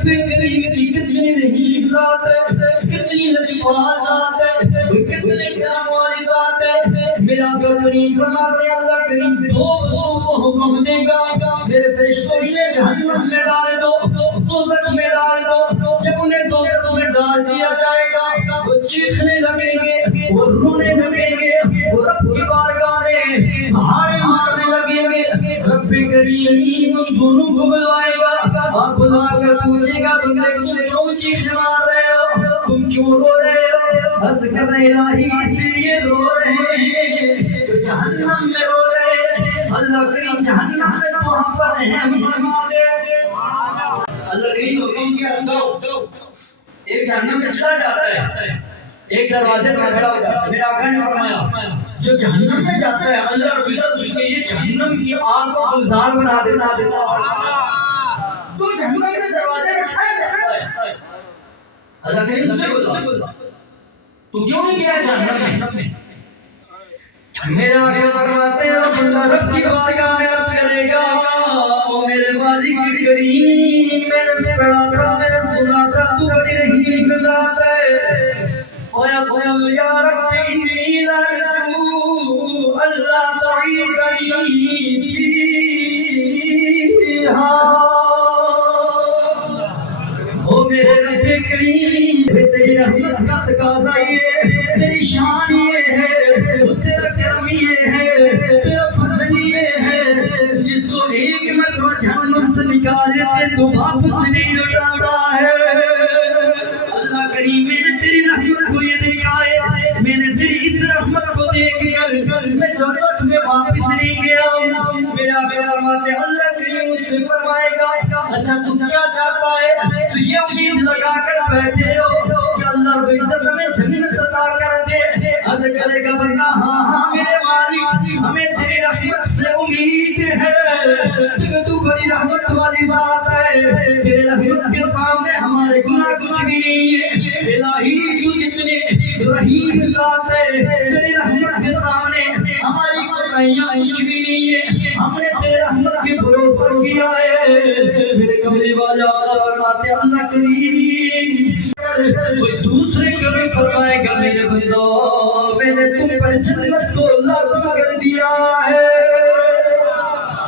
رب کریم کی کتنی رحیم ذات ہے، کتنی لطیفہ ذات ہے، کتنی کرم والی ذات ہے۔ میرا کریم فرماتے ہیں اللہ کریم دو بندوں کو حکم دے گا میرے فرشتوں انہیں جہنم میں ڈال دو، دوزخ میں ڈال دو۔ جب انہیں دوزخ میں ڈال دیا جائے گا وہ چیخنے لگیں گے، وہ رونے لگیں گے، وہ رب کی بارگاہ میں ہائے مارنے لگیں گے۔ رب کریم ان دونوں کو بلوائے گا اور بلا کر پوچھے گا تم کیوں چیخ مار رہے ہو، تم کیوں رو رہے ہو؟ عرض کر رہے الہی اس لیے رو رہے ہیں تو جہنم میں رو رہے ہیں۔ اللہ کریم جہنم میں تو ہم پر رحم فرما دے۔ اللہ کریم حکم کیا جاؤ، ایک جہنم میں چلا جاتا ہے، ایک دروازے پر کھڑا ہو جاتا ہے۔ میرے آقا نے فرمایا جو جہنم میں جاتا ہے اللہ رب العزت اس کے لیے جہنم کی آگ کو گلزار بنا دیتا ہے۔ جو جہنم کے دروازے میں کھڑا جاتا ہے اللہ کریم سے بولا تو کیوں نہیں گیا جہنم میں؟ میرے آقا فرماتے ہیں رب کی بارگاہ میں عرض کرے گا او میرے مالک کریم میں نے پڑھا تھا، میں نے سنا تھا تو بڑی رحیم ذات ہے۔ وَيَقُولُ يَا رَبِّ إِنِّي لَأَرْجُو أَلَّا تُعِيدَنِي فِيهَا۔ او میرے رب کریم تیری رحمت کا تقاضا یہ ہے، تیری شان یہ ہے، تیرا کرم یہ ہے، تیرا فضل یہ ہے، جس کو ایک مرتبہ جہنم سے نکال دیتے تو واپس نہیں لوٹاتا ہے۔ اللہ کریم میں نے تیری رحمت کو یہ دیکھا ہے، میں نے تیری اس رحمت کو دیکھ کر میں جنت میں واپس نہیں گیا ہوں۔ میرا فرماتے اللہ کریم اس سے فرمائے گا اچھا تو کیا چاہتا ہے؟ تو یہ امید لگا کر بیٹھے ہو کہ اللہ رب العزت ہمیں جنت عطا کر دے۔ عرض کرے گا بندہ ہاں ہاں میرے مالک ہمیں تیری رحمت سے امید ہے کہ تو بڑی رحمت والی ذات ہے، تیرے رحمت کے سامنے ہمارے گناہ کچھ بھی نہیں ہے۔ الہی تو جتنے رحیم ذات ہے، تیری رحمت کے سامنے ہماری کوتاہیاں کچھ بھی نہیں ہے، ہم نے تیرے رحمت کے بھروسے کیا ہے۔ میرے کملی والے آقا فرماتے ہیں اللہ کریم کوئی دوسرے کبھی فرمائے گا میرے بندو میں نے تم پر جنت